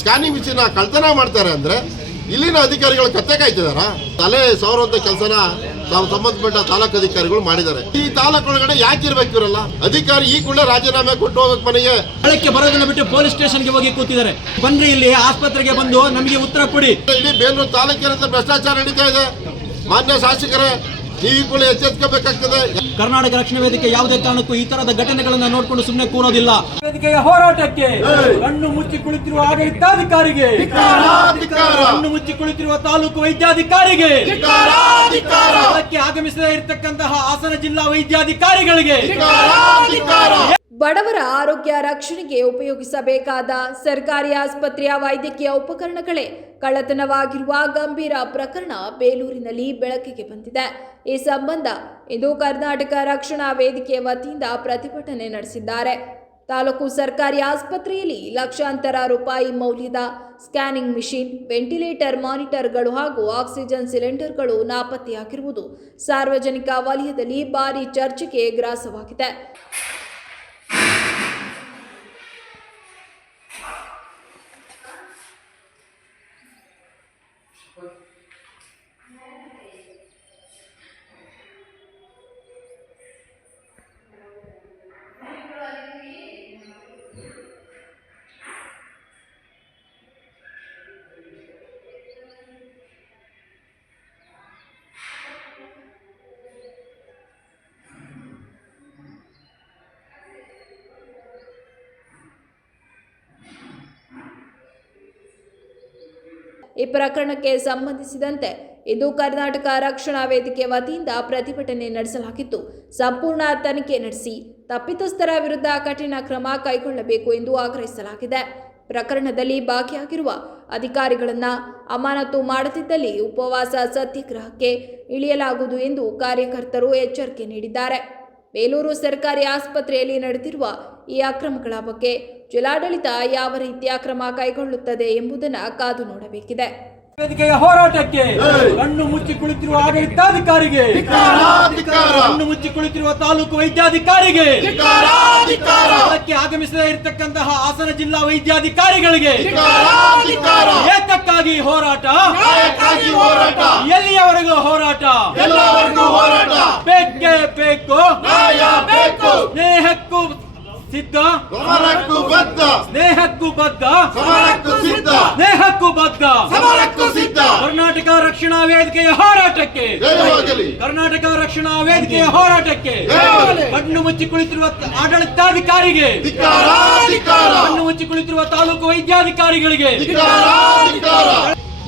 Scanning machine ಕಳ್ತನ ಮಾಡ್ತಾರೆ ಅಂದ್ರೆ ಇಲ್ಲಿನ ಅಧಿಕಾರಿಗಳು ಕತ್ತೆ ಕಾಯ್ತಿದಾರ? ತಲೆ ಸಾವಿರಂತ ಕೆಲಸನ ತಾವು ಸಂಬಂಧಪಟ್ಟ ತಾಲೂಕು ಅಧಿಕಾರಿಗಳು ಮಾಡಿದ್ದಾರೆ. ಈ ತಾಲೂಕು ಒಳಗಡೆ ಯಾಕೆ ಇರ್ಬೇಕು ಇವರಲ್ಲ? ಅಧಿಕಾರಿ ಈ ಕೂಡಲೇ ರಾಜೀನಾಮೆ ಕೊಟ್ಟು ಹೋಗಕ್ ಮನೆಗೆ ಬೆಳಕ್ಕೆ ಬರೋದನ್ನ ಬಿಟ್ಟು ಪೊಲೀಸ್ ಸ್ಟೇಷನ್ಗೆ ಹೋಗಿ ಕೂತಿದ್ದಾರೆ. ಬನ್ರಿ ಇಲ್ಲಿ ಆಸ್ಪತ್ರೆಗೆ ಬಂದು ನಮಗೆ ಉತ್ತರ ಕೊಡಿ. ಇಲ್ಲಿ ಬೇಲೂರು ತಾಲೂಕಿನ ಭ್ರಷ್ಟಾಚಾರ ನಡೀತಾ ಇದೆ. ಮಾನ್ಯ ಶಾಸಕರೇ ನೀವು ಈ ಕೂಡಲೇ ಎಚ್ಚೆತ್ಕೋಬೇಕಾಗ್ತದೆ ಕರ್ನಾಟಕ ರಕ್ಷಣಾ ವೇದಿಕೆ ಯಾವುದೇ ಕಾರಣಕ್ಕೂ ಈ ತರದ ಘಟನೆಗಳನ್ನ ನೋಡ್ಕೊಂಡು ಸುಮ್ಮನೆ ಕೂರೋದಿಲ್ಲ ವೇದಿಕೆಯ ಹೋರಾಟಕ್ಕೆ ಕಣ್ಣು ಮುಚ್ಚಿ ಕುಳಿತಿರುವ ಆಡಳಿತಾಧಿಕಾರಿಗೆ! ಕಣ್ಣು ಮುಚ್ಚಿ ಕುಳಿತಿರುವ ತಾಲೂಕು ವೈದ್ಯಾಧಿಕಾರಿಗೆ ಅದಕ್ಕೆ ಆಗಮಿಸದೇ ಇರತಕ್ಕಂತಹ ಹಾಸನ ಜಿಲ್ಲಾ ವೈದ್ಯಾಧಿಕಾರಿಗಳಿಗೆ! ಬಡವರ ಆರೋಗ್ಯ ರಕ್ಷಣೆಗೆ ಉಪಯೋಗಿಸಬೇಕಾದ ಸರ್ಕಾರಿ ಆಸ್ಪತ್ರೆಯ ವೈದ್ಯಕೀಯ ಉಪಕರಣಗಳೇ ಕಳ್ಳತನವಾಗಿರುವ ಗಂಭೀರ ಪ್ರಕರಣ ಬೇಲೂರಿನಲ್ಲಿ ಬೆಳಕಿಗೆ ಬಂದಿದೆ. ಈ ಸಂಬಂಧ ಇಂದು ಕರ್ನಾಟಕ ರಕ್ಷಣಾ ವೇದಿಕೆ ವತಿಯಿಂದ ಪ್ರತಿಭಟನೆ ನಡೆಸಿದ್ದಾರೆ. ತಾಲೂಕು ಸರ್ಕಾರಿ ಆಸ್ಪತ್ರೆಯಲ್ಲಿ ಲಕ್ಷಾಂತರ ರೂಪಾಯಿ ಮೌಲ್ಯದ ಸ್ಕ್ಯಾನಿಂಗ್ ಮಿಷಿನ್, ವೆಂಟಿಲೇಟರ್ ಮಾನಿಟರ್ಗಳು ಹಾಗೂ ಆಕ್ಸಿಜನ್ ಸಿಲಿಂಡರ್ಗಳು ನಾಪತ್ತೆಯಾಗಿರುವುದು ಸಾರ್ವಜನಿಕ ವಲಯದಲ್ಲಿ ಭಾರಿ ಚರ್ಚೆಗೆ ಗ್ರಾಸವಾಗಿದೆ. with ಈ ಪ್ರಕರಣಕ್ಕೆ ಸಂಬಂಧಿಸಿದಂತೆ ಇಂದು ಕರ್ನಾಟಕ ರಕ್ಷಣಾ ವೇದಿಕೆ ವತಿಯಿಂದ ಪ್ರತಿಭಟನೆ ನಡೆಸಲಾಗಿತ್ತು. ಸಂಪೂರ್ಣ ತನಿಖೆ ನಡೆಸಿ ತಪ್ಪಿತಸ್ಥರ ವಿರುದ್ಧ ಕಠಿಣ ಕ್ರಮ ಕೈಗೊಳ್ಳಬೇಕು ಎಂದು ಆಗ್ರಹಿಸಲಾಗಿದೆ. ಪ್ರಕರಣದಲ್ಲಿ ಭಾಗಿಯಾಗಿರುವ ಅಧಿಕಾರಿಗಳನ್ನು ಅಮಾನತು ಮಾಡದಿದ್ದಲ್ಲಿ ಉಪವಾಸ ಸತ್ಯಾಗ್ರಹಕ್ಕೆ ಇಳಿಯಲಾಗುವುದು ಎಂದು ಕಾರ್ಯಕರ್ತರು ಎಚ್ಚರಿಕೆ ನೀಡಿದ್ದಾರೆ. ಬೇಲೂರು ಸರ್ಕಾರಿ ಆಸ್ಪತ್ರೆಯಲ್ಲಿ ನಡೆದಿರುವ ಈ ಅಕ್ರಮಗಳ ಬಗ್ಗೆ ಜಿಲ್ಲಾಡಳಿತ ಯಾವ ರೀತಿಯ ಅಕ್ರಮ ಕೈಗೊಳ್ಳುತ್ತದೆ ಎಂಬುದನ್ನು ಕಾದು ನೋಡಬೇಕಿದೆ. ವೇದಿಕೆಯ ಹೋರಾಟಕ್ಕೆ ಕಣ್ಣು ಮುಚ್ಚಿ ಕುಳಿತಿರುವ ಆಡಳಿತಾಧಿಕಾರಿಗೆ! ಕಣ್ಣು ಮುಚ್ಚಿ ಕುಳಿತಿರುವ ತಾಲೂಕು ವೈದ್ಯಾಧಿಕಾರಿಗೆ ಅದಕ್ಕೆ ಆಗಮಿಸದೇ ಇರತಕ್ಕಂತಹ ಹಾಸನ ಜಿಲ್ಲಾ ವೈದ್ಯಾಧಿಕಾರಿಗಳಿಗೆ! ಏತಕ್ಕಾಗಿ ಹೋರಾಟ! ಎಲ್ಲಿಯವರೆಗೂ ಹೋರಾಟ? ಎಲ್ಲವರೆಗೂ ಹೋರಾಟ! ಬೇಕೇ! ಸಿದ್ಧ? ಸಮರಕ್ಕೂ ಬದ್ಧ. ಸ್ನೇಹಕ್ಕೂ ಬದ್ಧ? ಸಮರಕ್ಕೂ ಸಿದ್ಧ. ಸ್ನೇಹಕ್ಕೂ ಬದ್ಧ? ಸಮರಕ್ಕೂ ಸಿದ್ಧ. ಕರ್ನಾಟಕ ರಕ್ಷಣಾ ವೇದಿಕೆಯ ಹೋರಾಟಕ್ಕೆ. ಕರ್ನಾಟಕ ರಕ್ಷಣಾ ವೇದಿಕೆಯ ಹೋರಾಟಕ್ಕೆ. ಕಣ್ಣು ಮುಚ್ಚಿ ಕುಳಿತಿರುವ ಆಡಳಿತಾಧಿಕಾರಿಗೆ! ಕಣ್ಣು ಮುಚ್ಚಿ ಕುಳಿತಿರುವ ತಾಲೂಕು ವೈದ್ಯಾಧಿಕಾರಿಗಳಿಗೆ!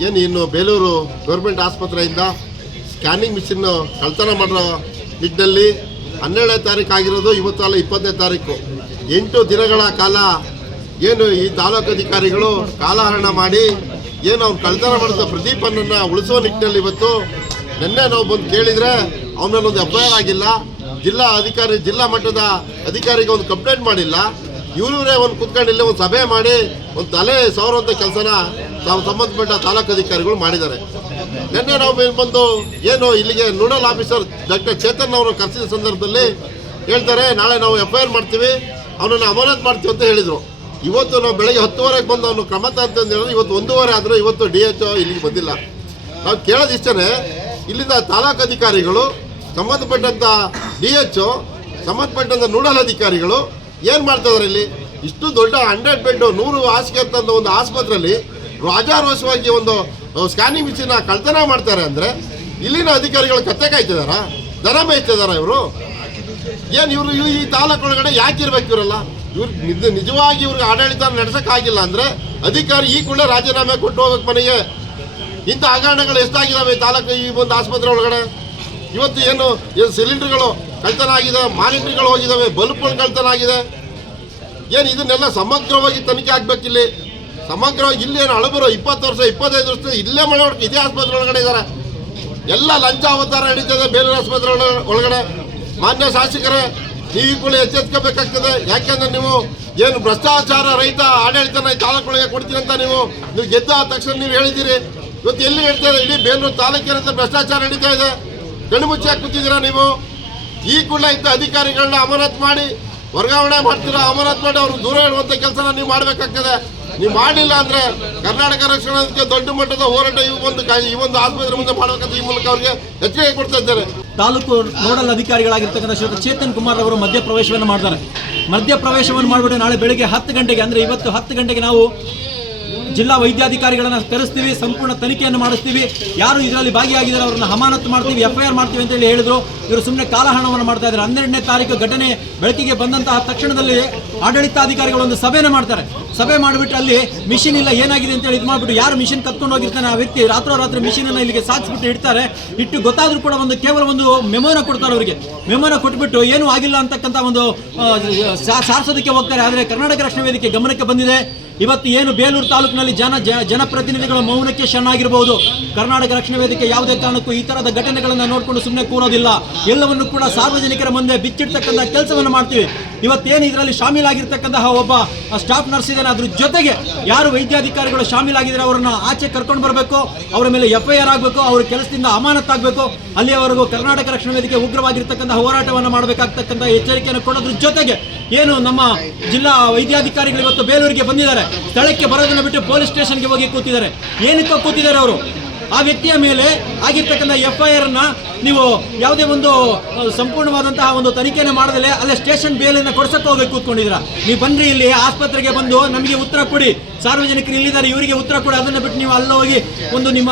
ಏನು ಇನ್ನು ಬೇಲೂರು ಗೌರ್ಮೆಂಟ್ ಆಸ್ಪತ್ರೆಯಿಂದ ಸ್ಕ್ಯಾನಿಂಗ್ ಮಿಷಿನ್ ಕಳ್ತನ ಮಾಡೋ ನಿಟ್ಟಿನಲ್ಲಿ ಹನ್ನೆರಡನೇ ತಾರೀಕು ಆಗಿರೋದು ಇವತ್ತು ಅಲ್ಲ ಇಪ್ಪತ್ತನೇ ತಾರೀಕು ಎಂಟು ದಿನಗಳ ಕಾಲ ಏನು ಈ ತಾಲೂಕು ಅಧಿಕಾರಿಗಳು ಕಾಲಹರಣ ಮಾಡಿ ಏನು ಅವ್ನು ಕಳ್ತನ ಮಾಡಿದ ಪ್ರದೀಪನನ್ನು ಉಳಿಸೋ ನಿಟ್ಟಿನಲ್ಲಿ ಇವತ್ತು ನಿನ್ನೆ ನಾವು ಬಂದು ಕೇಳಿದರೆ ಅವನಲ್ಲೊಂದು ಎಫ್ ಐ ಆಗಿಲ್ಲ, ಜಿಲ್ಲಾ ಅಧಿಕಾರಿ, ಜಿಲ್ಲಾ ಮಟ್ಟದ ಅಧಿಕಾರಿಗೆ ಒಂದು ಕಂಪ್ಲೇಂಟ್ ಮಾಡಿಲ್ಲ. ಇವರೇ ಒಂದು ಕುತ್ಕೊಂಡು ಇಲ್ಲೇ ಒಂದು ಸಭೆ ಮಾಡಿ ಒಂದು ತಲೆ ಸಾವಿರಂತ ಕೆಲಸನ ನಾವು ಸಂಬಂಧಪಟ್ಟ ತಾಲೂಕು ಅಧಿಕಾರಿಗಳು ಮಾಡಿದ್ದಾರೆ. ನಿನ್ನೆ ನಾವು ಬಂದು ಏನು ಇಲ್ಲಿಗೆ ನೋಡಲ್ ಆಫೀಸರ್ ಡಾಕ್ಟರ್ ಚೇತನ್ ಅವರು ಕರೆಸಿದ ಸಂದರ್ಭದಲ್ಲಿ ಹೇಳ್ತಾರೆ, ನಾಳೆ ನಾವು ಎಫ್ ಆರ್ ಮಾಡ್ತೀವಿ. ಅವನನ್ನು ಅಮಾನತ್ ಮಾಡ್ತೀವಿ ಅಂತ ಹೇಳಿದರು. ಇವತ್ತು ನಾವು ಬೆಳಗ್ಗೆ ಹತ್ತುವರೆಗೆ ಬಂದು ಅವನು ಕ್ರಮ ಅಂತ ಹೇಳಿದ್ರು ಇವತ್ತು ಒಂದೂವರೆ ಆದರೂ ಇವತ್ತು ಡಿ ಎಚ್ ಇಲ್ಲಿಗೆ ಬಂದಿಲ್ಲ. ನಾವು ಕೇಳೋದು ಇಷ್ಟೇ ಇಲ್ಲಿಂದ ತಾಲೂಕು ಅಧಿಕಾರಿಗಳು ಸಂಬಂಧಪಟ್ಟಂಥ ಡಿ ಎಚ್ ಸಂಬಂಧಪಟ್ಟಂಥ ನೂಡಲ್ ಅಧಿಕಾರಿಗಳು ಏನು ಮಾಡ್ತಾಯಿದ್ದಾರೆ ಇಲ್ಲಿ? ಇಷ್ಟು ದೊಡ್ಡ ಹಂಡ್ರೆಡ್ ಬೆಡ್ ನೂರು ಹಾಸಿಗೆ ಅಂತ ಒಂದು ಆಸ್ಪತ್ರೆಯಲ್ಲಿ ರಾಜಾರೋಷವಾಗಿ ಒಂದು ಸ್ಕ್ಯಾನಿಂಗ್ ಮಿಷಿನ ಕಳ್ತನ ಮಾಡ್ತಾರೆ ಅಂದರೆ ಇಲ್ಲಿನ ಅಧಿಕಾರಿಗಳು ಕತ್ತೆ ಕಾಯ್ತಿದಾರ? ದನ ಮೇಯ್ತಿದಾರ ಇವರು? ಏನು ಇವರು ಈ ತಾಲೂಕು ಒಳಗಡೆ ಯಾಕೆ ಇರ್ಬೇಕು ಇವರಲ್ಲ? ಇವ್ರು ನಿಜ ನಿಜವಾಗಿ ಇವ್ರಿಗೆ ಆಡಳಿತ ನಡೆಸೋಕ್ಕಾಗಿಲ್ಲ ಅಂದರೆ ಅಧಿಕಾರಿ ಈ ಕೂಡಲೇ ರಾಜೀನಾಮೆ ಕೊಟ್ಟು ಹೋಗ್ಬೇಕು ಮನೆಗೆ. ಇಂಥ ಹಗರಣಗಳು ಎಷ್ಟಾಗಿದ್ದಾವೆ ತಾಲೂಕು ಈ ಒಂದು ಆಸ್ಪತ್ರೆ ಒಳಗಡೆ? ಇವತ್ತು ಏನು ಏನು ಸಿಲಿಂಡರ್ಗಳು ಕಳ್ತನ ಆಗಿದೆ ಮಾನಿಟ್ರಿಗಳು ಹೋಗಿದ್ದಾವೆ ಬಲ್ಬ್ಗಳು ಕಳ್ತನ ಆಗಿದೆ ಏನು ಇದನ್ನೆಲ್ಲ ಸಮಗ್ರವಾಗಿ ತನಿಖೆ ಆಗ್ಬೇಕಿಲ್ಲಿ ಸಮಗ್ರವಾಗಿ ಇಲ್ಲೇನು ಹಳಬರು ಇಪ್ಪತ್ತು ವರ್ಷ, ಇಪ್ಪತ್ತೈದು ವರ್ಷ ಇಲ್ಲೇ ಮಳೆ ಇದೇ ಆಸ್ಪತ್ರೆ ಒಳಗಡೆ ಇದ್ದಾರೆ ಎಲ್ಲ ಲಂಚ ಅವತಾರ ನಡೀತದೆ ಬೇರೆ ಆಸ್ಪತ್ರೆ ಒಳಗಡೆ. ಮಾನ್ಯ ಶಾಸಕರೇ, ನೀವು ಕೂಡ ಎಚ್ಚೆತ್ಕೋಬೇಕಾಗ್ತದೆ. ಯಾಕೆಂದ್ರೆ ನೀವು ಏನು ಭ್ರಷ್ಟಾಚಾರ ರೈತ ಆಡಳಿತನ ತಾಲೂಕುಗಳಿಗೆ ಕೊಡ್ತೀನಿ ಅಂತ ನೀವು ನೀವು ಗೆದ್ದ ತಕ್ಷಣ ನೀವು ಹೇಳಿದ್ದೀರಿ. ಇವತ್ತು ಎಲ್ಲಿ ಹೇಳ್ತಾರೆ ಇಡೀ ಬೇಲೂರು ತಾಲೂಕಿನಂತ ಭ್ರಷ್ಟಾಚಾರ ನಡೀತಾ ಇದೆ. ಕಣ್ಣು ಮುಚ್ಚಾಕ್ ಕೂತಿದ್ದೀರಾ ನೀವು? ಈ ಕೂಡ ಇದ್ದ ಅಧಿಕಾರಿಗಳನ್ನ ಅಮಾನತ್ ಮಾಡಿ, ವರ್ಗಾವಣೆ ಮಾಡ್ತೀರಾ? ಅಮಾನತ್ ಮಾಡಿ ಅವ್ರಿಗೆ ದೂರ ಇಡುವಂಥ ಕೆಲಸನ ನೀವು ಮಾಡಬೇಕಾಗ್ತದೆ. ನೀವು ಮಾಡಿಲ್ಲ ಅಂದ್ರೆ ಕರ್ನಾಟಕ ರಕ್ಷಣಾ ದೊಡ್ಡ ಮಟ್ಟದ ಹೋರಾಟ ಈ ಒಂದು ಈ ಒಂದು ಆಸ್ಪತ್ರೆ ಮುಂದೆ ಮಾಡಬೇಕಂತ ಈ ಮೂಲಕ ಅವರಿಗೆ ಎಚ್ಚರಿಕೆ ಕೊಡ್ತಾ ಇದ್ದಾರೆ. ತಾಲೂಕು ನೋಡಲ್ ಅಧಿಕಾರಿಗಳಾಗಿರ್ತಕ್ಕಂಥ ಶ್ರೀ ಚೇತನ್ ಕುಮಾರ್ ಅವರು ಮಧ್ಯಪ್ರವೇಶವನ್ನು ಮಾಡ್ತಾರೆ. ಮಧ್ಯಪ್ರವೇಶವನ್ನು ಮಾಡಿಬಿಟ್ಟು ನಾಳೆ ಬೆಳಿಗ್ಗೆ ಹತ್ತು ಗಂಟೆಗೆ, ಅಂದರೆ ಇವತ್ತು ಹತ್ತು ಗಂಟೆಗೆ ನಾವು ಜಿಲ್ಲಾ ವೈದ್ಯಾಧಿಕಾರಿಗಳನ್ನು ಕರೆಸ್ತೀವಿ, ಸಂಪೂರ್ಣ ತನಿಖೆಯನ್ನು ಮಾಡಿಸ್ತೀವಿ. ಯಾರು ಇದರಲ್ಲಿ ಭಾಗಿಯಾಗಿದ್ದಾರೆ, ಅವರನ್ನು ಅಮಾನತು ಮಾಡ್ತೀವಿ, ಎಫ್ಐಆರ್ ಮಾಡ್ತೀವಿ ಅಂತ ಹೇಳಿ ಹೇಳಿದ್ರು. ಇವರು ಸುಮ್ಮನೆ ಕಾಲಹರಣವನ್ನು ಮಾಡ್ತಾ ಇದ್ದಾರೆ. ಹನ್ನೆರಡನೇ ತಾರೀಕು ಘಟನೆ ಬೆಳಕಿಗೆ ಬಂದಂತಹ ತಕ್ಷಣದಲ್ಲಿ ಆಡಳಿತಾಧಿಕಾರಿಗಳು ಒಂದು ಸಭೆನ ಮಾಡ್ತಾರೆ. ಸಭೆ ಮಾಡಿಬಿಟ್ಟು ಅಲ್ಲಿ ಮಿಷಿನ್ ಇಲ್ಲ, ಏನಾಗಿದೆ ಅಂತ ಹೇಳಿ ಇದು ಮಾಡಿಬಿಟ್ಟು ಯಾರು ಮಿಷಿನ್ ಕತ್ಕೊಂಡು ಹೋಗಿರ್ತಾನೆ ಆ ವ್ಯಕ್ತಿ ರಾತ್ರೋರಾತ್ರಿ ಮಿಷಿನ್ ಅನ್ನ ಇಲ್ಲಿಗೆ ಸಾಗಿಸ್ಬಿಟ್ಟು ಇಡ್ತಾರೆ. ಇಟ್ಟು ಗೊತ್ತಾದ್ರೂ ಕೂಡ ಒಂದು ಕೇವಲ ಒಂದು ಮೆಮೋನ ಕೊಡ್ತಾರೆ ಅವರಿಗೆ. ಮೆಮೋನ ಕೊಟ್ಬಿಟ್ಟು ಏನೂ ಆಗಿಲ್ಲ ಅಂತಕ್ಕಂಥ ಒಂದು ಸಾರ್ಸೋದಕ್ಕೆ ಹೋಗ್ತಾರೆ. ಆದರೆ ಕರ್ನಾಟಕ ರಕ್ಷಣಾ ವೇದಿಕೆ ಗಮನಕ್ಕೆ ಬಂದಿದೆ. ಇವತ್ತು ಏನು ಬೇಲೂರು ತಾಲೂಕಿನಲ್ಲಿ ಜನ ಜನಪ್ರತಿನಿಧಿಗಳ ಮೌನಕ್ಕೆ ಶರಣಾಗಿರಬಹುದು ಕರ್ನಾಟಕ ರಕ್ಷಣಾ ವೇದಿಕೆ ಯಾವುದೇ ಕಾರಣಕ್ಕೂ ಈ ತರದ ಘಟನೆಗಳನ್ನು ನೋಡಿಕೊಂಡು ಸುಮ್ಮನೆ ಕೂರೋದಿಲ್ಲ. ಎಲ್ಲವನ್ನು ಕೂಡ ಸಾರ್ವಜನಿಕರ ಮುಂದೆ ಬಿಚ್ಚಿಡ್ತಕ್ಕಂಥ ಕೆಲಸವನ್ನು ಮಾಡ್ತೀವಿ. ಇವತ್ತೇನು ಇದರಲ್ಲಿ ಶಾಮೀಲಾಗಿರ್ತಕ್ಕಂತಹ ಒಬ್ಬ ಸ್ಟಾಫ್ ನರ್ಸ್ ಇದ್ದಾನೆ ಅದ್ರ ಜೊತೆಗೆ ಯಾರು ವೈದ್ಯಾಧಿಕಾರಿಗಳು ಶಾಮೀಲಾಗಿದ್ದಾರೆ ಅವರನ್ನ ಆಚೆ ಕರ್ಕೊಂಡು ಬರಬೇಕು, ಅವರ ಮೇಲೆ ಎಫ್ ಆಗಬೇಕು, ಅವ್ರ ಕೆಲಸದಿಂದ ಅಮಾನತ್ತಾಗಬೇಕು, ಅಲ್ಲಿಯವರೆಗೂ ಕರ್ನಾಟಕ ರಕ್ಷಣಾ ವೇದಿಕೆ ಉಗ್ರವಾಗಿರ್ತಕ್ಕಂಥ ಹೋರಾಟವನ್ನು ಮಾಡಬೇಕಾಗ್ತಕ್ಕಂಥ ಎಚ್ಚರಿಕೆಯನ್ನು ಕೊಡೋದ್ರ ಜೊತೆಗೆ ಏನು ನಮ್ಮ ಜಿಲ್ಲಾ ವೈದ್ಯಾಧಿಕಾರಿಗಳು ಇವತ್ತು ಬೇಲೂರಿಗೆ ಬಂದಿದ್ದಾರೆ. ಸ್ಥಳಕ್ಕೆ ಬರೋದನ್ನ ಬಿಟ್ಟು ಪೊಲೀಸ್ ಸ್ಟೇಷನ್ಗೆ ಹೋಗಿ ಕೂತಿದ್ದಾರೆ. ಏನಕ್ಕೆ ಕೂತಿದ್ದಾರೆ ಅವರು? ಆ ವ್ಯಕ್ತಿಯ ಮೇಲೆ ಆಗಿರ್ತಕ್ಕಂಥ ಎಫ್ ಐ ಆರ್ ಅನ್ನ ನೀವು ಯಾವುದೇ ಒಂದು ಸಂಪೂರ್ಣವಾದಂತಹ ಒಂದು ತನಿಖೆನ ಮಾಡದಲೆ ಅಲ್ಲೇ ಸ್ಟೇಷನ್ ಬೇಲನ್ನ ಕೊಡ್ಸಕ್ಕೆ ಹೋಗಿ ಕೂತ್ಕೊಂಡಿದ್ದೀರಾ? ನೀವು ಬನ್ರಿ ಇಲ್ಲಿ, ಆಸ್ಪತ್ರೆಗೆ ಬಂದು ನಮಗೆ ಉತ್ತರ ಕೊಡಿ. ಸಾರ್ವಜನಿಕರು ಇಲ್ಲಿದ್ದಾರೆ, ಇವರಿಗೆ ಉತ್ತರ ಕೊಡಿ. ಅದನ್ನ ಬಿಟ್ಟು ನೀವು ಅಲ್ಲ ಹೋಗಿ ಒಂದು ನಿಮ್ಮ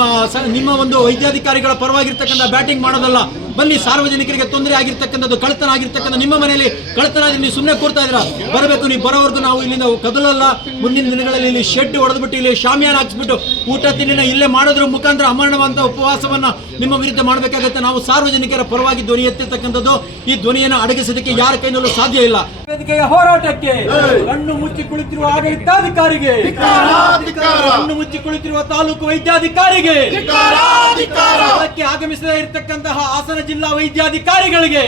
ನಿಮ್ಮ ಒಂದು ವೈದ್ಯಾಧಿಕಾರಿಗಳ ಪರವಾಗಿರ್ತಕ್ಕಂಥ ಬ್ಯಾಟಿಂಗ್ ಮಾಡೋದಲ್ಲ. ಬನ್ನಿ ಸಾರ್ವಜನಿಕರಿಗೆ ತೊಂದರೆ ಆಗಿರ್ತಕ್ಕಂಥದ್ದು ಕಳ್ತನ ಆಗಿರ್ತಕ್ಕಂಥ ನಿಮ್ಮ ಮನೆಯಲ್ಲಿ ಕಳ್ತನ ಆದ್ರೆ ನೀವು ಸುಮ್ಮನೆ ಕೂರ್ತಾ ಇದ್ದೀರಾ? ಬರಬೇಕು ನೀವು ಬರೋವರೆಗೂ ನಾವು ಇಲ್ಲಿಂದ ಕದಲಲ್ಲ. ಮುಂದಿನ ದಿನಗಳಲ್ಲಿ ಇಲ್ಲಿ ಶೆಡ್ ಹೊಡೆದ್ಬಿಟ್ಟು ಇಲ್ಲಿ ಶಾಮಿಯಾನ ಹಾಕ್ಸ್ಬಿಟ್ಟು ಊಟ ತಿಂಡಿನ ಇಲ್ಲೇ ಮಾಡೋದ್ರ ಮುಖಾಂತರ ಅಮರಣವಂತ ಉಪವಾಸವನ್ನ ನಿಮ್ಮ ವಿರುದ್ಧ ಮಾಡಬೇಕಾಗುತ್ತೆ. ನಾವು ಸಾರ್ವಜನಿಕರ ಪರವಾಗಿ ಧ್ವನಿ ಎತ್ತಿರ್ತಕ್ಕಂಥದ್ದು. ಈ ಧ್ವನಿಯನ್ನು ಅಡಗಿಸೋದಕ್ಕೆ ಯಾರ ಕೈನಲ್ಲೂ ಸಾಧ್ಯ ಇಲ್ಲ. ಹೋರಾಟಕ್ಕೆ ಕಣ್ಣು ಮುಚ್ಚಿ ಕುಳಿತಿರುವ ಆಡಳಿತಾಧಿಕಾರಿಗೆ ಕಣ್ಣು ಮುಚ್ಚಿ ಕುಳಿತಿರುವ ತಾಲೂಕು ವೈದ್ಯಾಧಿಕಾರಿಗೆ ಆಗಮಿಸದೇ ಇರತಕ್ಕಂತಹ ಹಾಸನ ಜಿಲ್ಲಾ ವೈದ್ಯಾಧಿಕಾರಿಗಳಿಗೆ